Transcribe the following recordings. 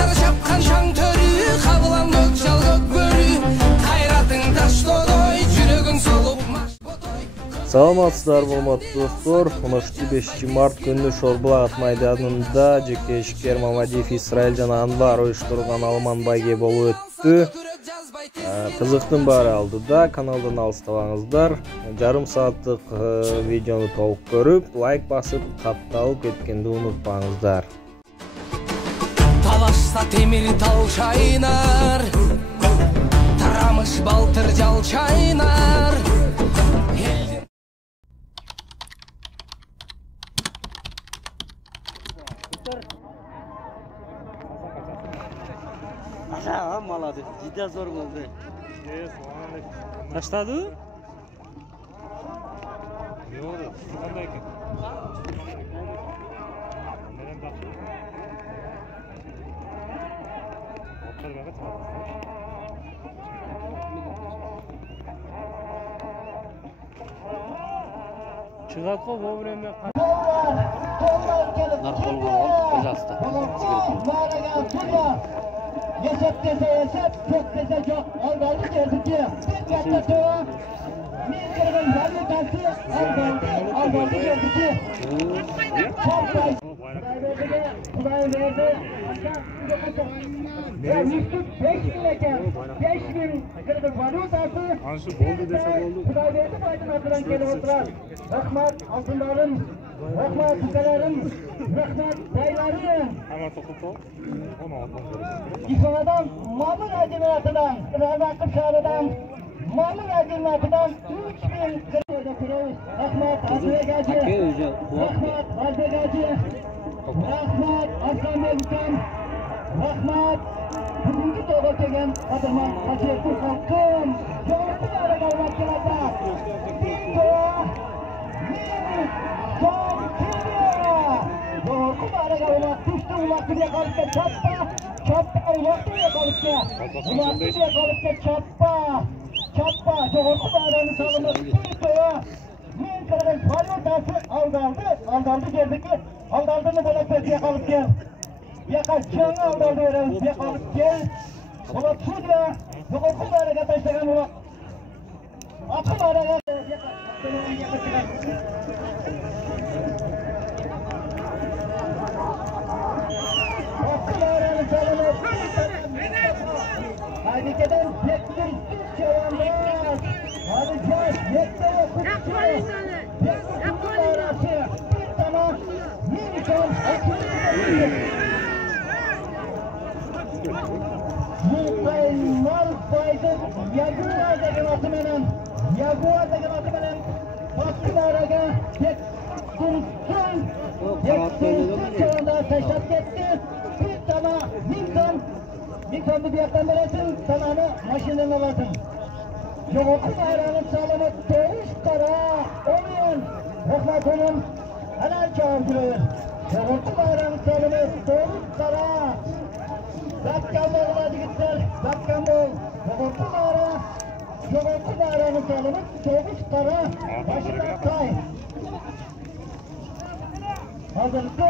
Sara çapkan şan törü, kabılan gökçal gökbörü. Hayratın taş dodoy, jürөгүң solup maş botoy. Саламатсыздар, урматтуу достор. 15 март күнү Шорбулак майданында жекешкер Мамадиев Исраил жана Анвар уюштурган Алман байге болуп өттү. Кызыктын баары алдыда, каналдан алыстабаңыздар. Жарым сааттык видеону толук көрүп, лайк басып, катталып кеткенди унутпаңыздар. Талашса темир тал чайнар, тарамыш балтыр жал чайнар. Ага, молодец. Дида зор болды. Таштады? Не болды? Қандай екен? Неден тапты? Оқтар бәгі тапты. Шығат қой, вовремя. Наркол бол, пожалуйста. Yaşap dese yaşap, çok dese çok. Aldandı gerçekçi. Yatta tuğa. Bir kırgın zarlı tansı. Aldandı gerçekçi. Çarpay. Kuday verdi. Ya Müslük 5.000 eken. 5.000 kırgın valutası. Anşı boldu dese boldu. Kuday verdi baydın atıran gelip oturan. Rahmat altınların. Rahmat kısaların. Rahmat dayıların. Hemen tokup ol. Onu aldan görürsün. İsa'dan, Mamın Azimat'dan, Razakı Şahı'dan, Mamın Azimat'dan 3.000 kırmızı kırıyoruz. Rahmat Azbegacı, Rahmat Azbegacı, Rahmat Aslan Mevzutan, Rahmat bugünkü doğru çeken adamın kaçırtı halkım, çoğunlukla arada olmak gelecek. Bir doğa, bir son kırıyor. Doğru arada olmak, düştü olmak diye kalıpta çatpa. Çappa ulaştı ya kalıpta. Ulaştı ya kalıpta çappa. Çappa. Çoğunlukla aranı salımız. Bir doğa. Men kırgın valutası aldaldı geldi ki aldaldığını böyle pesiye kalıp gel. Yaka çığını aldaldı veremiz diye kalıp gel. Ola tuğda. Çoğunlukla araya taşlayan ola. Akıl araya. Hadi gelen tekrar çayanlar. Hadi gel, tekrar kutlu. Tekrar kutlu arası. Bir tamam. Minton, akıllı. Mükemmel fayda. Jaguar degen atı menen. Baskı araga. Tek kumsun. Çağında taşak gitti. Bir tamam. Minton'u bir yaktan veresin, tamamı maşinden alasın. Yoğurtlu bayrağının sağlamı doğuş kara, olmayan Rahmat onun helal çağırtılır. Yoğurtlu bayrağının sağlamı doğuş kara. Zakkan bol hadi gitler, zakkan bol. Yoğurtlu bayrağının sağlamı doğuş kara. Başına tay. Hazırlıklı.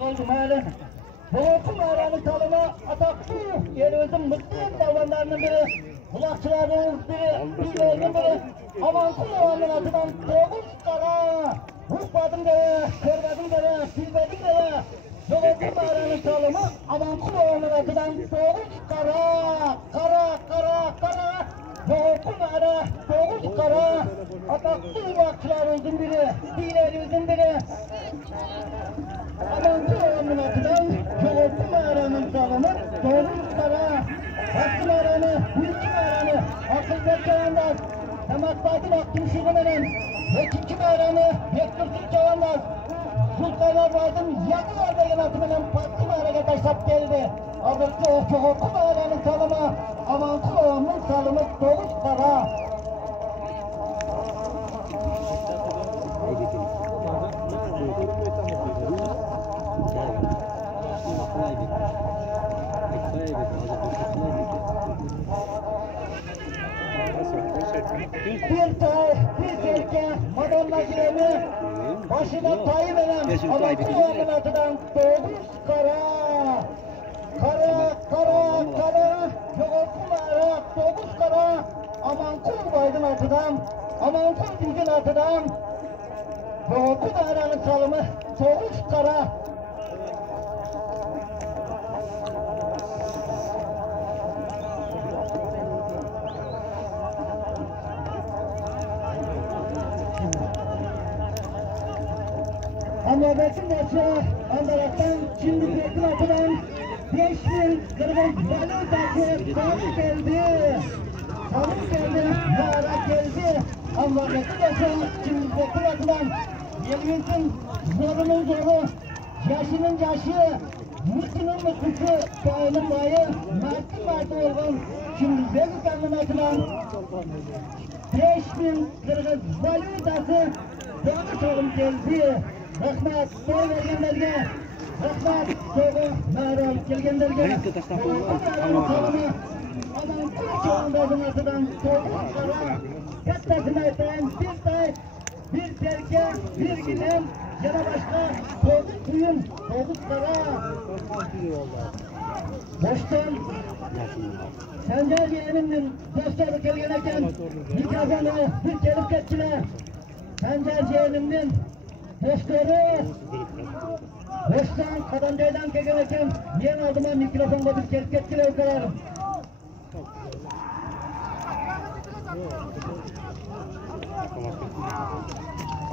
Oldu mali. Doğru mağaranın salımı ataklı. Yerimizin mutlu davranlarının biri. Kulakçılarının biri. Bilgilerinin biri. Aman kulağının atıdan doğuş kara. Rusmadım dere, körmedim dere, bilmedim dere. Doğru mağaranın salımı aman kulağının atıdan doğuş kara. Kara. Doğru mağara, doğuş kara. Ataklı kulakçılarımızın biri. Bilgilerimizin biri. Amancı oğlumun atıdan çoğurtlu mağaranın salımı doğruş kara. Hakkı mağaranı, mülkü mağaranı, akıl bekleyenler, emakbatın aklım şiğmenen, vekilki mağaranı, yetkırtık çağınlar, sultanlar vardım, yakı vardı yanatımının patlı mağaraya taşlap geldi. Adırtlı o çoğurtlu mağaranın salımı, amancı oğlumun salımı doğruş kara. Bir tay, bir serke, Madonna giremi, başına tayı veren, ama kulağının atıdan 9 kara. Kara, yoğurtlulara 9 kara, aman kul baydın atıdan, aman kul bilgin atıdan, yoğurtlu dairenin salımı 9 kara. Anlabatın başı, Andarat'tan, şimdi Bekir atıdan 5.000 kırmızı balon sabit geldi. Sabit geldi, Yara geldi. Anlabatın başı, şimdi Bekir atıdan 20'sin zorunun zoru, yaşının yaşı, mutlu'nun mutlusu, bayının bayı, Mert'in olgun. Şimdi Bekir atıdan 5.000 kırmızı balon sabit geldi. Rahmat, soy vergenlerge, rahmat, soğuk, mağaram kelgenlerge, aman kurçoğundazın atıdan soğuk kara, kattasını aytayan bir tay, bir terke, bir giden, yana başka soğuk kuyun, soğuk kara. Boştan, Sencer yeğenimden dostları kelgeneken, mikrofonu bir kelip ketçile, Sencer yeğenimden, dostları, dostan kadandaydan kegenekem, yen aldıma mikrofonda bir kerketkile ukararım.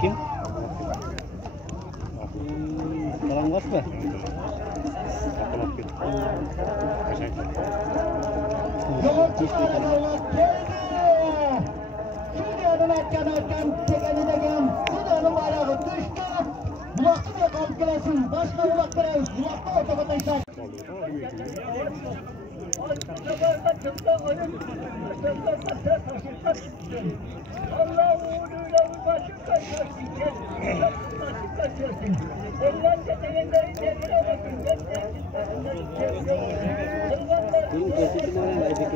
Kim? Karangaç mı? Yoğurtçu arabalar geldi. Şimdi adını atkan, tekeni degen, Sudan'ın bayrağı düştü. Bulaklı bir kalk gelesin, başka bulak verelim, bulaklı otobata işler. Allah uğurluyla başım kaçırsın, başım kaçırsın. Onlar çeteyenlerin yerine bakın, Benim kesinlikle öyle bir kelip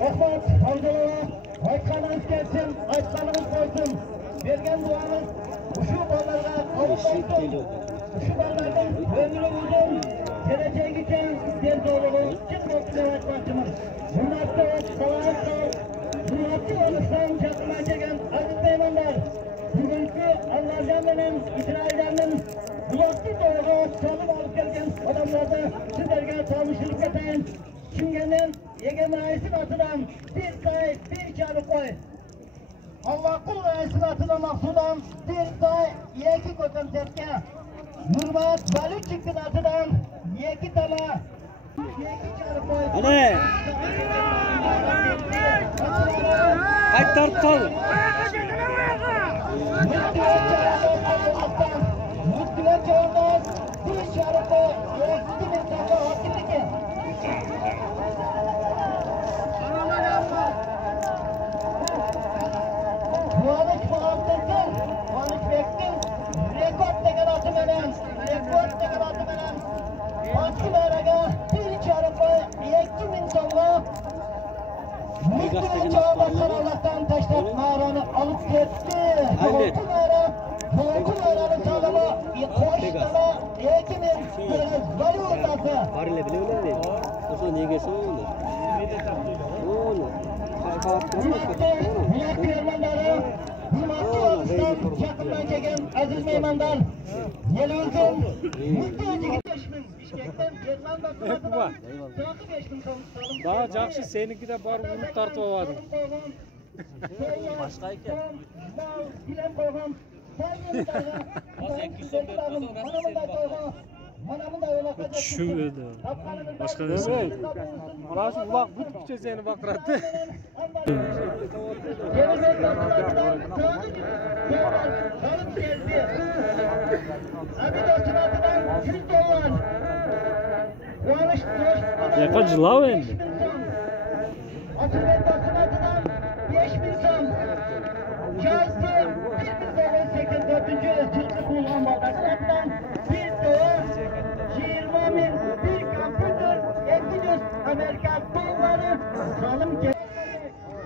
Rahmat, Havzalara, aytkanınız gelsin, aytkanınız koysun. Vergen duanız, şu ballarga kavuşmayın. Şu ballardan ömrü uzun, geleceğe giden den doğruluğu çık noktalar açmasınız. Bunlar da salağız da, bunlar olursan çatına çeken aziz meymanlar. Bugünkü Allah'ın İsrail'den bulaklı doğru çalım alıp gelgen adamlarda sizlerge tanışılık eten. Çingenin Egemenayis'in atıdan bir tay, bir çarı koy. Allah kul ayisinin atıdan maksudan bir tay, iki kokan terke. Nurmat Balüçik'in atıdan iki tala, iki çarı koy. Hadi! Kaç taraf kaldı? Mutlular çağırdan bir çarı koy. İki bir tala, hakimlik. Muhabbet muhabbetin, muhabbettin, rekord tekrar atım eden, Hakkı Meraga, bir çarpı, 2.000 sonra, Mutlu'ya çağırmasın Allah'tan taşlat mağaranı alıp gitti. Hakkı Mera'nın sağlama, koş tala, 2.000 kırgız, vali ortası. Parayla bile öyle değil. O zaman niye gelsin olur? Olur. Millet Ermanları, Hürmatlı Yavuz'dan yakından çeken aziz meymanlar, Yelviz'in Mutlu Öceki Bişkek'ten Erman Bakımatı'dan takip eştim salım. Daha жақсы seninki de bar unut tartып aldım. Başka iken. Bilen koğum, sayın dayı, manamın da öyle kaçak. Şu öyle. Başka ne söyleyeyim? Burası ulak bütçe seni bakırattı. Abi dostum atıdan 100 Yaka cılav endi. Atılmet Basımatı'dan 5.000 son. Yazdı 1984. Türkçe kullanma Basımatı'dan bir doğum 20.000 bir kompütür 200 Amerika doları salım geldi.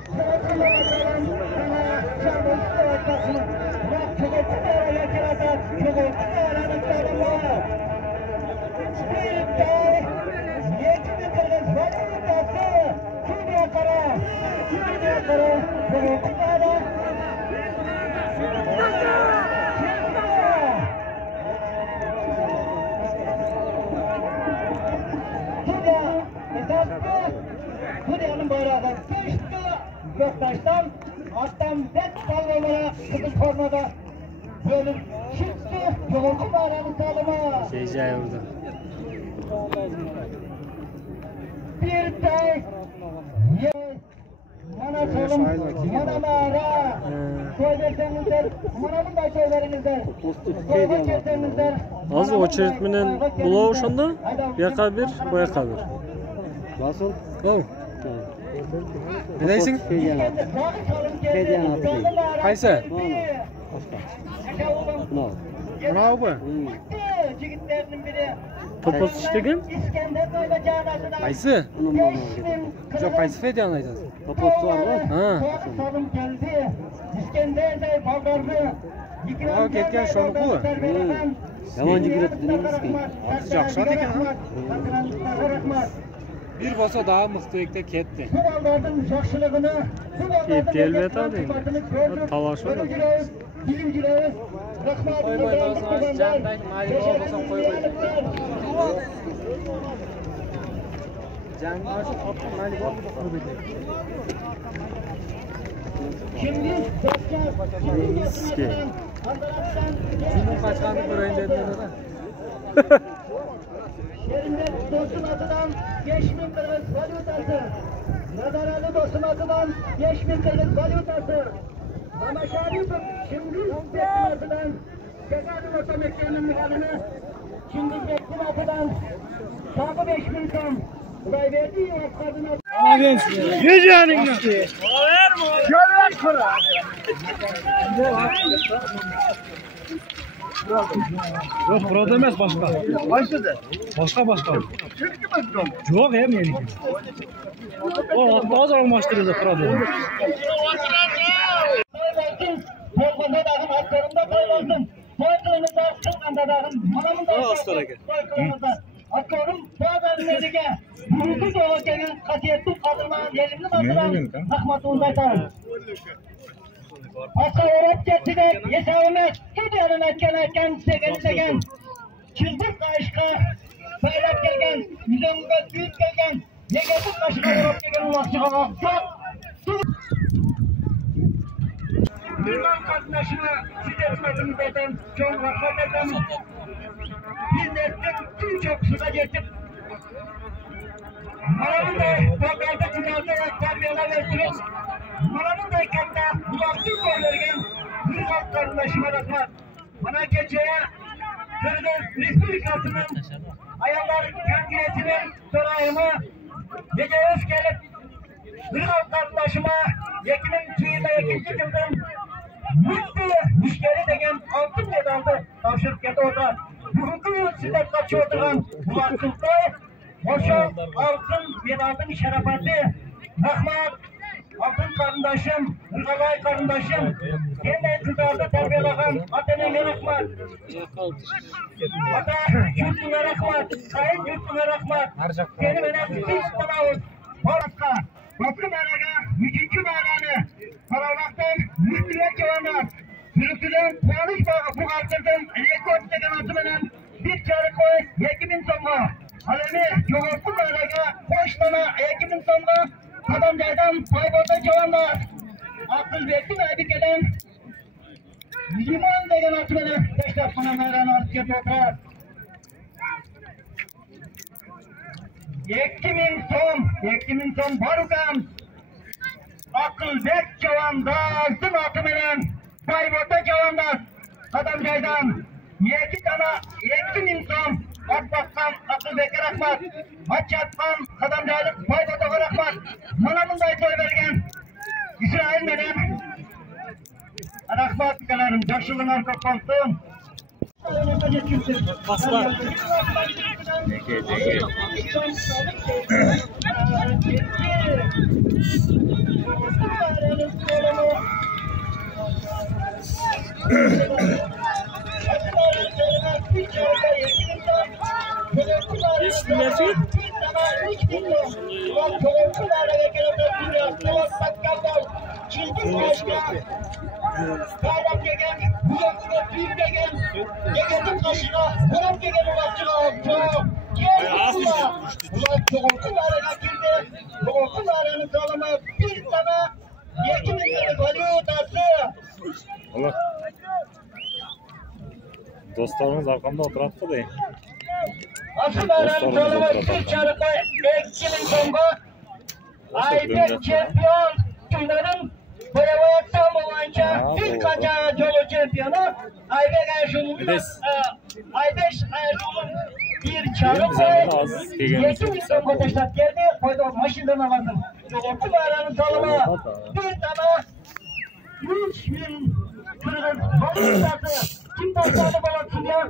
Sırasıyla bakalım sana çabuklu ortasını. Bak çabuklu oraya kiradan çabuklu oranın salımı. Bir day 7.000 kırgız vatandaşı. Dünya kara çabuklu oran. Türkiye'nin bayrağından geçti. Göktaş'tan alttan bet salvamaya kızıl formada bölüm çıktı. Çabuklu bayrağının salımı. Şeycay orada. Bir tay mana salım, mana mağara. Soy versenizler, mananın da soy verinizler. Soyga çesenizler. Az очередь менен булабы ошондо? Бияка бир, буяка бир. Nasıl? Оу. Ne deysin? Kaysa? Bravo. Jigitlerinin biri Topos iştegen? İskender Noyla Canası'dan Kaysı? Yok kaysı Fedyan aytasiz. Toposu var mı? Ha. Salım geldi. İskender de baldardı. Ha, ketken şonuku mu? Yalancı giret dinimiz ki. Жақсы екен, ha? Rahmat. Bir bolsa daha mıқты ekte ketdi. Bu baldarın жақшылығını, bu baldarın Gelmedi abi. Talaş var. Bilimciler, rahmat. Şimdi Cünün kaçkanı göreyim dediler de. Şerinde dostum atıdan 5.000 kırgız valyutası. Nazaralı dostum atıdan 5.000 kırgız valyutası. Mama Şarip'im şimdi dostum atıdan Cezanın otomeklerinin mühalini. Şimdi dostum atıdan Sabı 5.000 son. Burayı verdi ya kadına. Gecenin Yok burada demez başka. Kaysı'da? Başka. Türkçü başkan. Yok hem yeni. O bazı almıştırız burada. Bolganda dağın aslarında koyuldum. Soykırımızda Kırganda dağın manamında soykırımızda. Aslarım bazı merige. Yürütü doğakenin kasiyetli kaldırmanın yerini basılan Rahmat Uğuzay'dan. Asla öğretçesine yesavimet giderin etken segen. Çıldık aşka bayrak gelgen, yüzümüzde büyük gelgen. Negatif aşka öğretçegen ulaşığa aksak. Bilmem kardeşine siz etmediniz zaten. Çok rahmet edin. Biz de ettik, çok suda geçtik. Maramın da toprağda çıkardı ve terbiyeler verdiler. Maramın da ekanda bulaştık koylarken bir halk kardeşime rahmet. Bana geceye Kırgız Respublikası'nın ayarlar kendisinin sorayımı gece hoş gelip bir halk kardeşime yekimin suyunda yekinci kıldım. Mutlu müşteri degen altın medaldı tavşırıp geldi orada. Hukuku sizler kaçıyor oturan bu hakkında boşa altın medalın şerefeti. Rahmat, altın kardeşim, Rıkalay kardeşim, kendi kızarda terbiyeleyen Aten'e rahmat. Ata yurtuna rahmat, sayın yurtuna rahmat. Benim önemli hiç tanavuz. Boraska, Bakım Araga, 3. bayramı. Karavlak'tan müstüyet cevanlar. Sürüsüden Panuş Bağı Pukartır'dan rekord degen atımının bir çarı koy 2.000 songa. Alemi Çoğurtlu Araga, Koçtana 2.000 songa. Adamcaydan Payborda cevanlar. Akıl bekli verdik eden limon degen atımını. Beşler bana meyran artık toprak. 2.000 son barukam. Akıl bek cevandar, tüm atımının Payborda cevanlar. Adamcaydan 2 tane 2.000 son at bakkan Abdülbekir Rahmat. Maç yapman Kadamcılık Baybat'a Rahmat. Mana bunday toy bergen. İsrail benim. Rahmat kalarım. Yaşılığın kapaltım. Aslan. Dostlarımız arkamda oturatdı da. Asılarım tanıma bir çarıkı ekçinin songu. Aybek çempiyon tüylerin boyavayaktan boyunca ilk kaçağı yolu çempiyonu Aybek Erşun'un bir çarıkı yekim songu teştat geldi. Koydu maşinden aldım. Asılarım tanıma bir tane 3000 kırılır. Boyunca kim taşlardı balansın ya?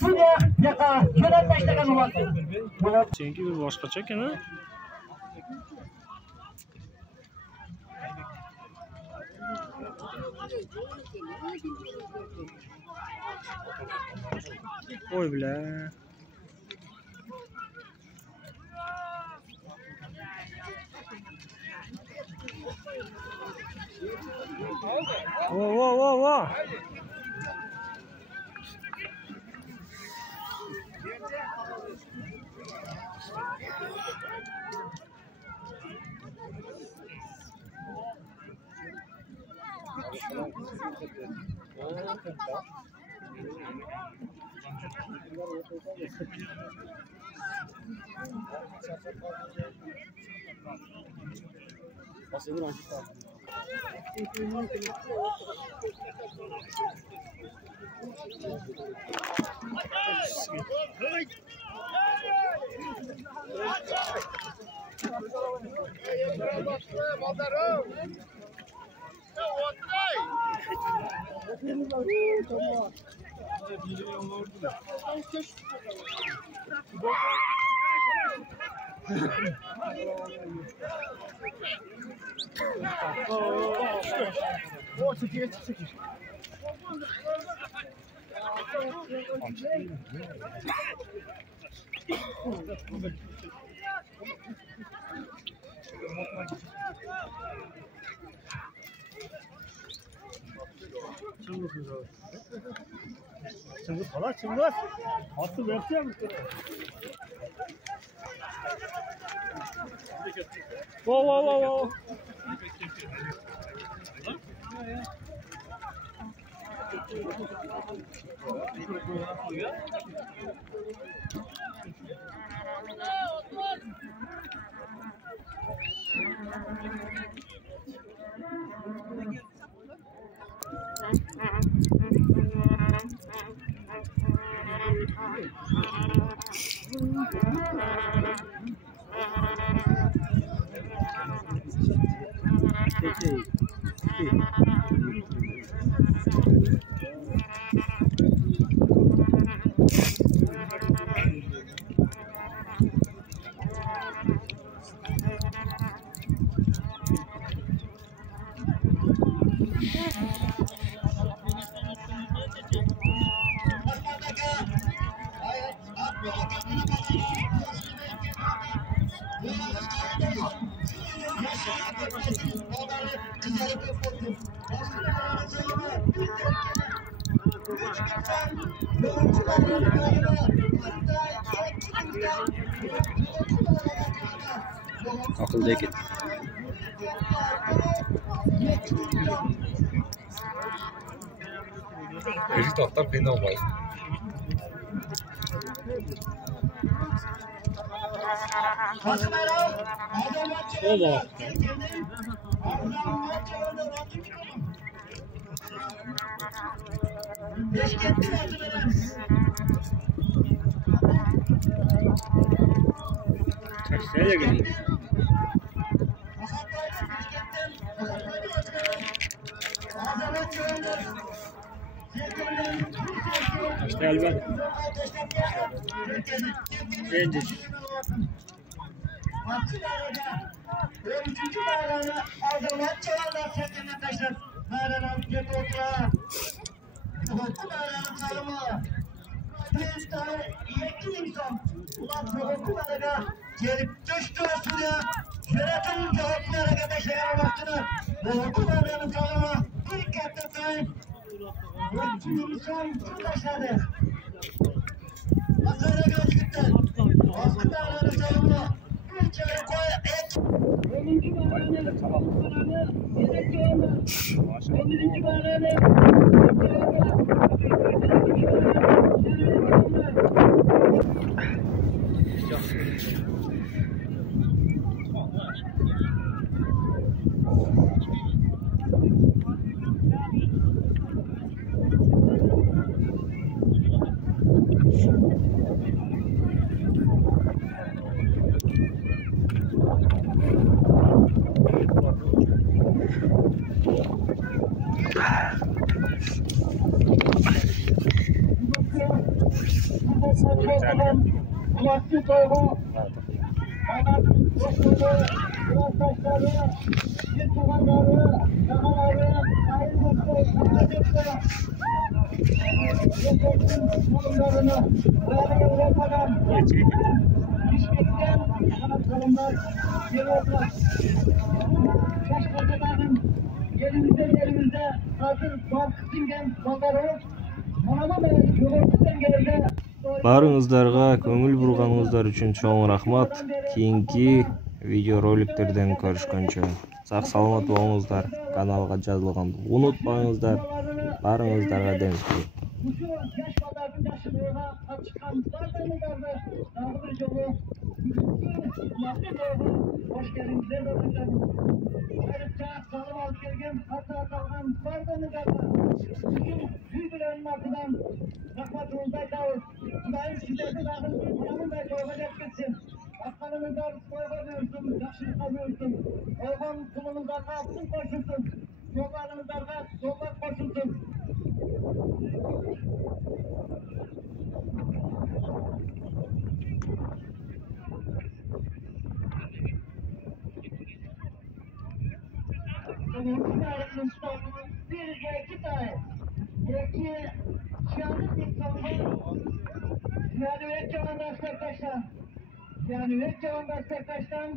Buraya yaka, şöyle taşlakan olasın. Çünkü bir başka çekin ha? Oy bile. Wow. Çıngız hala çıngız. Asıl yapacak mısın? Wow. Akıldaki. Erik tatlar beni olmaz. Ola. Nereye gidiyor? İşte elbette. Bence. Üçüncü bayrağını Azamat Çağlar Serken'den taşlar. Bayrağın cephe otuğa. Hukuk bayrağının salımı. Bir tane yekli insan. Ulan hukuk bayrağı gelip düştü üstüne. Şeretin hukuk bayrağı taşıyan vaktini. Hukuk bayrağının salımı. Bir kaptan. Yekli insan kim taşladı? Masaya gözlükten. Hukuk bayrağının salımı. Bir kere koy. Birinci bayrağını yedek yoğunlar. Birinci bayrağını Kulaklı toygu, anasının dostları, kulaktaşları, bir tuğanları, dağları, ayrılıklı, kulaklıklı, yetersin sorunlarını, böyle Avrupa'dan, İşbek'ten, kanatlarından, Yılırlar. Şaşkırtıların yerimizde hazır Balkısingen balları, Manama ve Yolurt'tan geldi. Barыңыздарга көңүл бурганыңыздар үчүн чоң рахмат. Кийинки видеороликтерден көрүшкөнчө сак саламат болуңуздар. Каналга жазылганды унутпаңыздар. Барыңыздарга дем келет. Şu yaş badarın yaşılığına açıkan bardanılardı. Daha bir yolu. Hoş geldiniz. Ayrıca salım alıp gelgen hata kalgan bardanılardı. Bütün büyüklerin ardından rahmetullah davul. Kudayım sizlerden ağır buranın da doğacak gitsin. Aslanımızdan soyga görsün, yaşlıkla görsün. Olgan kulumuzdan altın koşulsun. Yollarımızdan yollar koşulsun. Bir iki tane. İki şahit insanlar. Yani Ökçevan'da arkadaşlar. Yani Ökçevan'da arkadaşlar.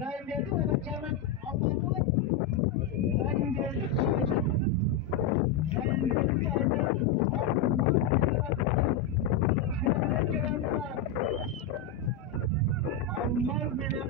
Rahim geldi mi? Ökçevan'ın Allah'ı. Rahim geldi. Rahim geldi. Ammar benim